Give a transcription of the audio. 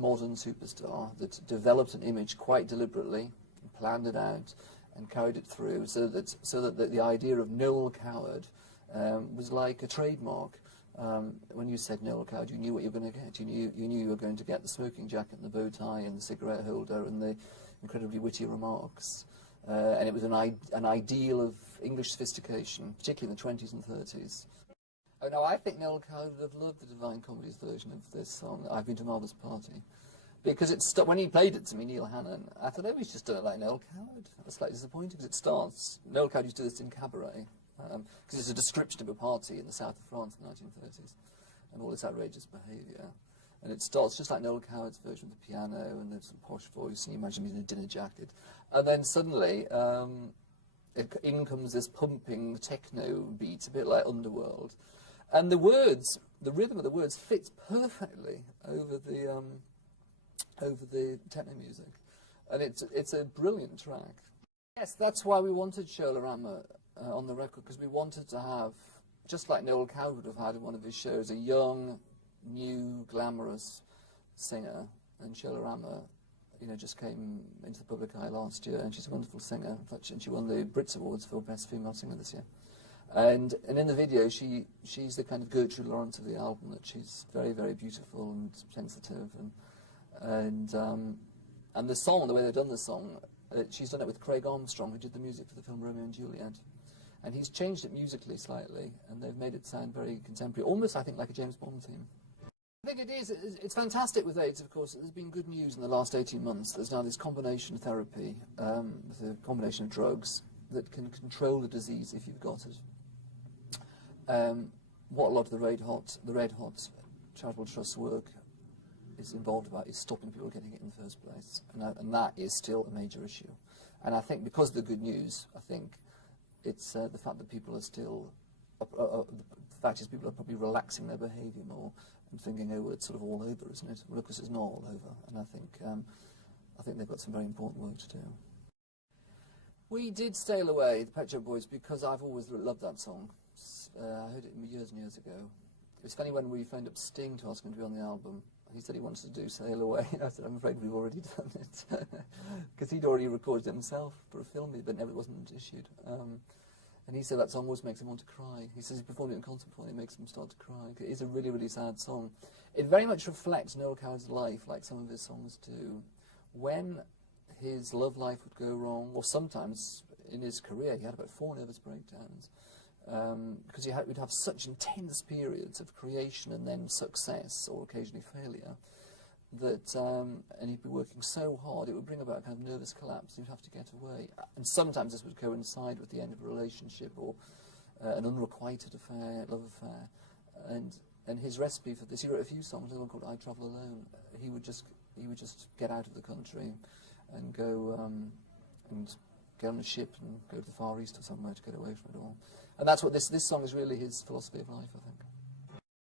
modern superstar that developed an image quite deliberately, and planned it out, and carried it through, so that the idea of Noel Coward was like a trademark. When you said Noel Coward, you knew what you were going to get. You knew you were going to get the smoking jacket and the bow tie and the cigarette holder and the incredibly witty remarks. And it was an ideal of English sophistication, particularly in the 20s and 30s. Oh, no, I think Noel Coward would have loved the Divine Comedy's version of this song, I've Been to Martha's Party. Because when he played it to me, Neil Hannon, I thought, oh, he's just done it like Noel Coward. I was slightly disappointed because it starts, Noel Coward used to do this in cabaret, because it's a description of a party in the south of France in the 1930s, and all this outrageous behaviour. And it starts just like Noel Coward's version with the piano, and there's some posh voice, and you imagine him in a dinner jacket. And then suddenly, in comes this pumping techno beat, a bit like Underworld. And the words, the rhythm of the words fits perfectly over the techno music. And it's a brilliant track. Yes, that's why we wanted Shola-Rama on the record, because we wanted to have, just like Noel Coward would have had in one of his shows, a young, new, glamorous singer. And Shola-Rama, you know, just came into the public eye last year, and she's a wonderful singer. In fact, she won the Brits Awards for Best Female Singer this year. And in the video, she's the kind of Gertrude Lawrence of the album, that she's very, very beautiful and sensitive, and the song, the way they've done the song, she's done it with Craig Armstrong, who did the music for the film Romeo and Juliet, and he's changed it musically slightly, and they've made it sound very contemporary, almost, I think, like a James Bond theme. I think it is. It's fantastic with AIDS, of course. There's been good news in the last 18 months. There's now this combination therapy, the combination of drugs that can control the disease if you've got it. What a lot of the Red Hot Charitable Trust's work is involved about is stopping people getting it in the first place, and that is still a major issue. And I think because of the good news, I think it's the fact that people are still, the fact is people are probably relaxing their behaviour more and thinking, oh, well, it's sort of all over, isn't it? Well, of course, it's not all over, and I think they've got some very important work to do. We did Sail Away, the Pet Shop Boys, because I've always loved that song. I heard it years and years ago. It was funny when we phoned up Sting to ask him to be on the album. He said he wanted to do Sail Away. I said, I'm afraid we've already done it. Because he'd already recorded it himself for a film, but never wasn't issued. And he said that song always makes him want to cry. He says he performed it in concert before, and it makes him start to cry. It is a really, really sad song. It very much reflects Noel Coward's life, like some of his songs do. When his love life would go wrong, or sometimes in his career, he had about 4 nervous breakdowns. Because we'd have such intense periods of creation and then success, or occasionally failure, that, and he'd be working so hard, it would bring about a kind of nervous collapse. He'd have to get away. And sometimes this would coincide with the end of a relationship, or an unrequited affair, love affair. And his recipe for this, he wrote a few songs, another one called I Travel Alone. He would just get out of the country and go and get on a ship and go to the Far East or somewhere to get away from it all. And that's what this song is really his philosophy of life, I think.